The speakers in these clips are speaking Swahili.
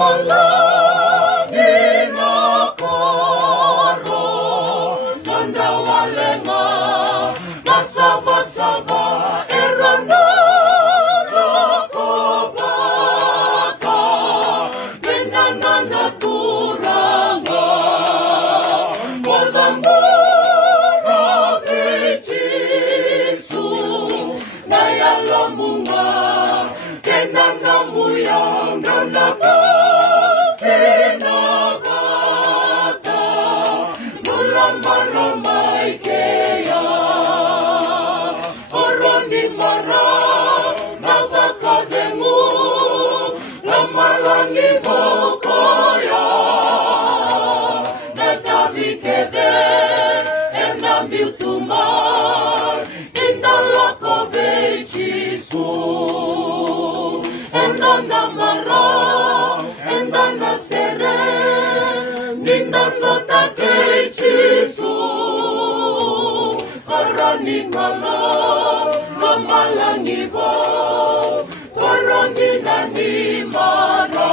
malangin akoro, nandawalenga, nasaba-saba, erana nakobata, nenananaturanga, wadambura bejisu, nayalamunga, kenanamuyanga naka, kenagata, nulamaramaikeya, oroni mara, navakadengu, lamalangi vokoya, netavikede, enambiutumar, indalako bejisu, endanamara, endanasere, nindasotake jisu, karaningala, lamalangivo, karanginanimara.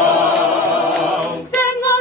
Senga